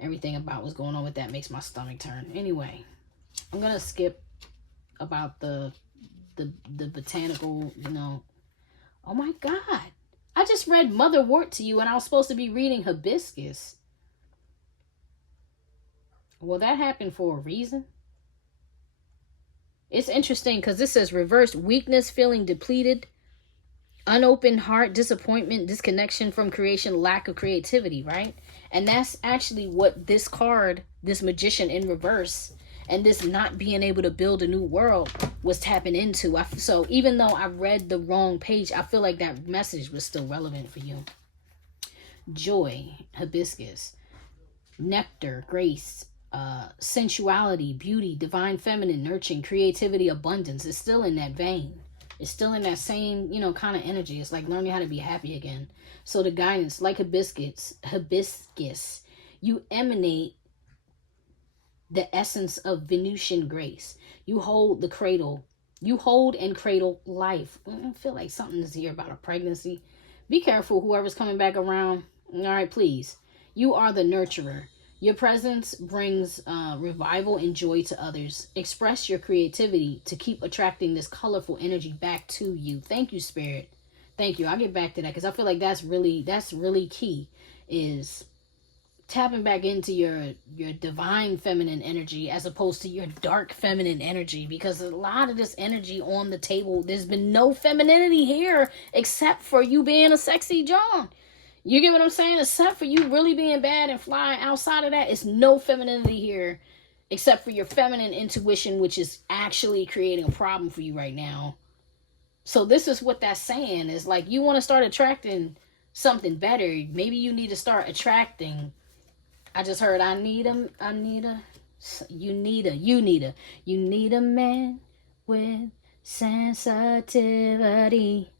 Everything about what's going on with that makes my stomach turn. Anyway, I'm going to skip about the botanical, Oh my God. I just read Motherwort to you and I was supposed to be reading hibiscus. Well, that happened for a reason. It's interesting because this says reverse weakness, feeling depleted, unopened heart, disappointment, disconnection from creation, lack of creativity, right? And that's actually what this card, this magician in reverse, and this not being able to build a new world was tapping into. So even though I read the wrong page, I feel like that message was still relevant for you. Joy, hibiscus, nectar, grace, sensuality, beauty, divine feminine, nurturing, creativity, abundance is still in that vein. It's still in that same, kind of energy. It's like learning how to be happy again. So the guidance, like hibiscus, you emanate the essence of Venusian grace. You hold the cradle. You hold and cradle life. I feel like something is here about a pregnancy. Be careful, whoever's coming back around. All right, please. You are the nurturer. Your presence brings revival and joy to others. Express your creativity to keep attracting this colorful energy back to you. Thank you, Spirit. Thank you. I'll get back to that because I feel like that's really key, is tapping back into your divine feminine energy as opposed to your dark feminine energy, because a lot of this energy on the table, there's been no femininity here except for you being a sexy John. You get what I'm saying? Except for you really being bad and flying. Outside of that, it's no femininity here except for your feminine intuition, which is actually creating a problem for you right now. So this is what that's saying, is like, you want to start attracting something better. Maybe you need to start attracting, I just heard, you need a man with sensitivity.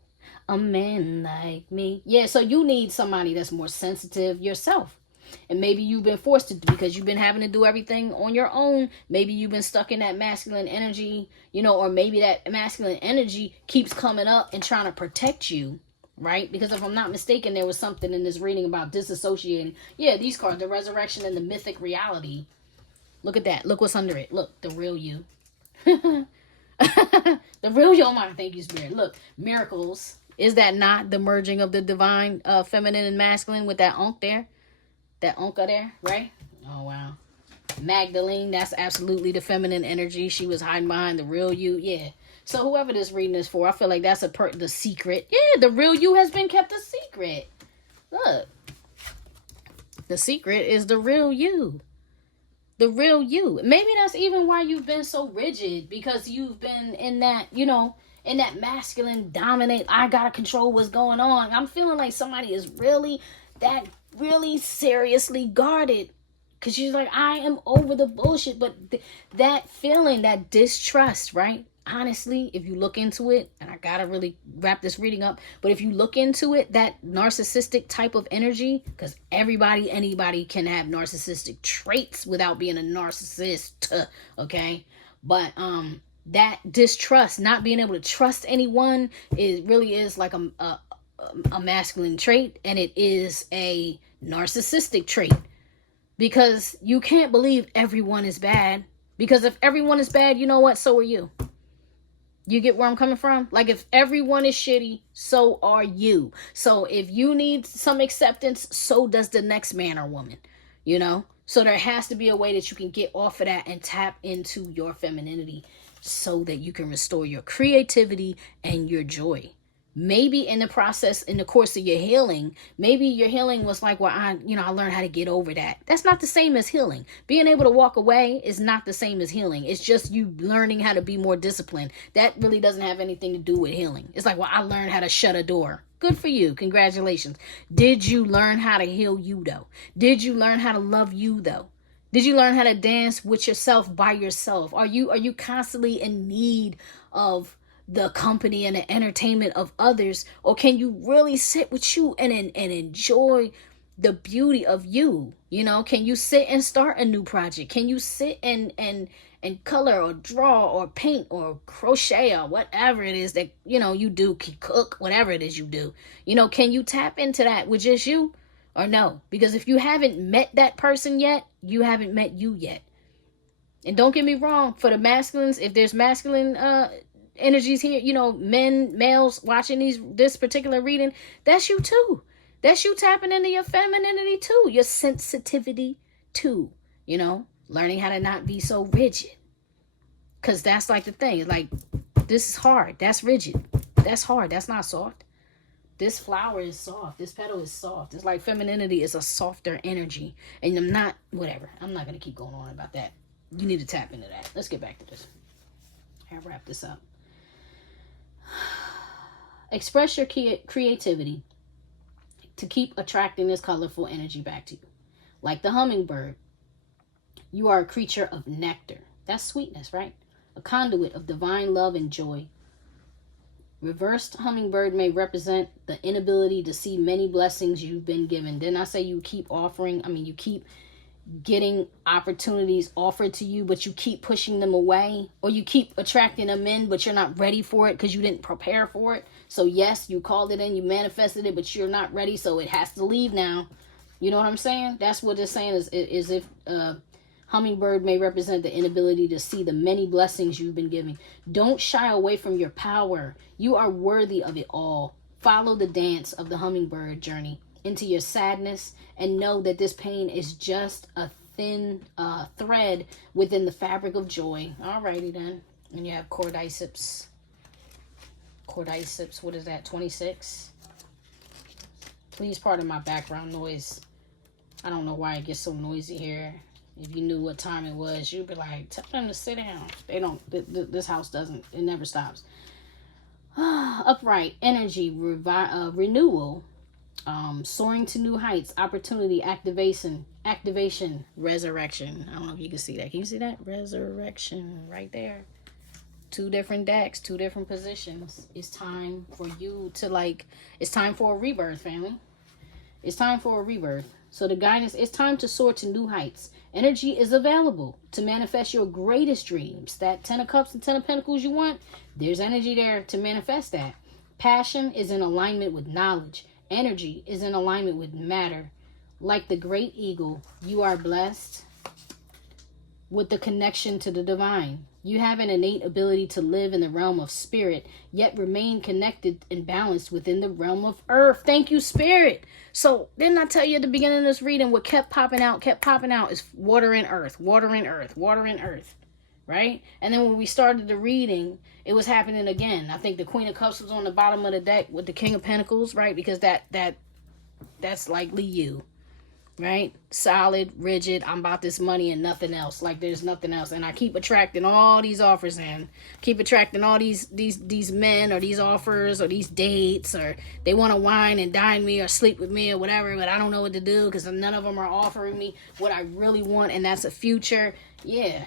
A man like me. Yeah, so you need somebody that's more sensitive yourself. And maybe you've been forced to, because you've been having to do everything on your own. Maybe you've been stuck in that masculine energy, or maybe that masculine energy keeps coming up and trying to protect you, right? Because if I'm not mistaken, there was something in this reading about disassociating. Yeah, these cards, the resurrection and the mythic reality. Look at that. Look what's under it. Look, the real you. The real you. Oh my, thank you, Spirit. Look, miracles. Is that not the merging of the divine feminine and masculine with that unk there? That unka there, right? Oh, wow. Magdalene, that's absolutely the feminine energy. She was hiding behind the real you. Yeah. So whoever this reading is for, I feel like that's the secret. Yeah, the real you has been kept a secret. Look. The secret is the real you. The real you. Maybe that's even why you've been so rigid, because you've been in that, in that masculine dominate, I gotta control what's going on. I'm feeling like somebody is really seriously guarded, because she's like, I am over the bullshit. But that feeling, that distrust, right? Honestly, if you look into it, and I gotta really wrap this reading up, but if you look into it, that narcissistic type of energy, because anybody can have narcissistic traits without being a narcissist, okay? But that distrust, not being able to trust anyone, really is like a masculine trait, and it is a narcissistic trait, because you can't believe everyone is bad, because if everyone is bad, you know what, so are you. You get where I'm coming from? Like, if everyone is shitty, so are you. So if you need some acceptance, so does the next man or woman, so there has to be a way that you can get off of that and tap into your femininity, so that you can restore your creativity and your joy. Maybe in the process, in the course of your healing, maybe your healing was like, well, I learned how to get over that. That's not the same as healing. Being able to walk away is not the same as healing. It's just you learning how to be more disciplined. That really doesn't have anything to do with healing. It's like, well, I learned how to shut a door. Good for you. Congratulations. Did you learn how to heal you, though? Did you learn how to love you, though? Did you learn how to dance with yourself by yourself? Are you constantly in need of the company and the entertainment of others? Or can you really sit with you and enjoy the beauty of you? Can you sit and start a new project? Can you sit and color or draw or paint or crochet or whatever it is that, you do, cook, whatever it is you do? Can you tap into that with just you? Or no? Because if you haven't met that person yet, you haven't met you yet. And don't get me wrong, for the masculines, if there's masculine energies here, males watching this particular reading, that's you too. That's you tapping into your femininity too, your sensitivity too, Learning how to not be so rigid. Because that's like the thing. Like, this is hard. That's rigid. That's hard. That's not soft. This flower is soft. This petal is soft. It's like femininity is a softer energy. And I'm not, whatever. I'm not going to keep going on about that. You need to tap into that. Let's get back to this. I'll wrap this up. Express your creativity to keep attracting this colorful energy back to you. Like the hummingbird, you are a creature of nectar. That's sweetness, right? A conduit of divine love and joy. Reversed hummingbird may represent the inability to see many blessings you've been given. Didn't I say you keep offering? I mean, you keep getting opportunities offered to you, but you keep pushing them away, or you keep attracting them in, but you're not ready for it because you didn't prepare for it. So yes, you called it in, you manifested it, but you're not ready, so it has to leave now. You know what I'm saying? That's what it's saying is if hummingbird may represent the inability to see the many blessings you've been given. Don't shy away from your power. You are worthy of it all. Follow the dance of the hummingbird journey into your sadness and know that this pain is just a thin thread within the fabric of joy. Alrighty then. And you have cordyceps. Cordyceps, what is that, 26? Please pardon my background noise. I don't know why it gets so noisy here. If you knew what time it was, you'd be like, tell them to sit down. They don't, this house doesn't, it never stops. Upright, energy, renewal, soaring to new heights, opportunity, activation, resurrection. I don't know if you can see that. Can you see that? Resurrection right there. 2 different decks, 2 different positions. It's time for you to it's time for a rebirth, family. It's time for a rebirth. So the guidance, it's time to soar to new heights. Energy is available to manifest your greatest dreams. That 10 of Cups and 10 of Pentacles you want, there's energy there to manifest that. Passion is in alignment with knowledge. Energy is in alignment with matter. Like the great eagle, you are blessed with the connection to the divine. You have an innate ability to live in the realm of spirit, yet remain connected and balanced within the realm of earth. Thank you, Spirit. So didn't I tell you at the beginning of this reading, what kept popping out is water and earth, water and earth, water and earth, right? And then when we started the reading, it was happening again. I think the Queen of Cups was on the bottom of the deck with the King of Pentacles, right? Because that's likely you. Right? Solid, rigid. I'm about this money and nothing else. Like there's nothing else. And I keep attracting all these offers in. Keep attracting all these men or these offers or these dates, or they want to wine and dine me or sleep with me or whatever, but I don't know what to do because none of them are offering me what I really want, and that's a future. Yeah.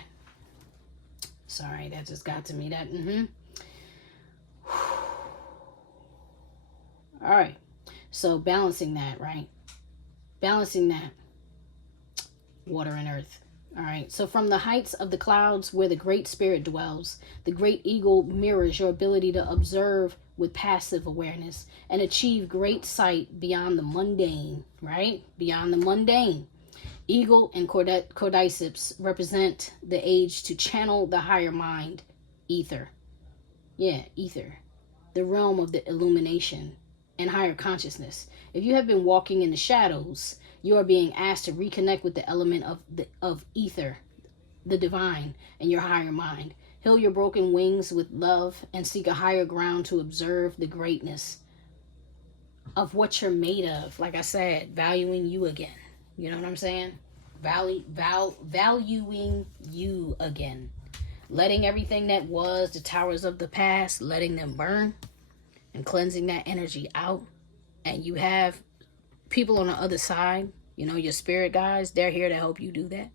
Sorry, that just got to me. That All right. So balancing that, right? Balancing that, water and earth. All right. So from the heights of the clouds where the Great Spirit dwells, the great eagle mirrors your ability to observe with passive awareness and achieve great sight beyond the mundane, right? Beyond the mundane. Eagle and cordyceps represent the age to channel the higher mind, ether. Yeah, ether. The realm of the illumination and higher consciousness. If you have been walking in the shadows, you are being asked to reconnect with the element of ether, the divine, and your higher mind. Heal your broken wings with love and seek a higher ground to observe the greatness of what you're made of. Like I said, valuing you again. You know what I'm saying? Valuing you again. Letting everything that was, the towers of the past, letting them burn and cleansing that energy out. And you have people on the other side, you know, your spirit guides, they're here to help you do that.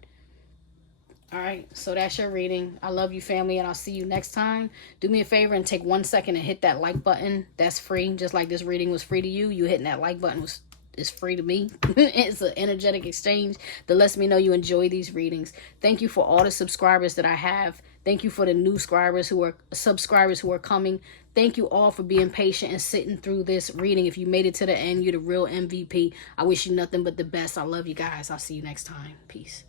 All right, so that's your reading. I love you, family, and I'll see you next time. Do me a favor and take 1 second and hit that like button. That's free. Just like this reading was free to you, you hitting that like button is free to me. It's an energetic exchange that lets me know you enjoy these readings. Thank you for all the subscribers that I have. Thank you for the new subscribers who are coming. Thank you all for being patient and sitting through this reading. If you made it to the end, you're the real MVP. I wish you nothing but the best. I love you guys. I'll see you next time. Peace.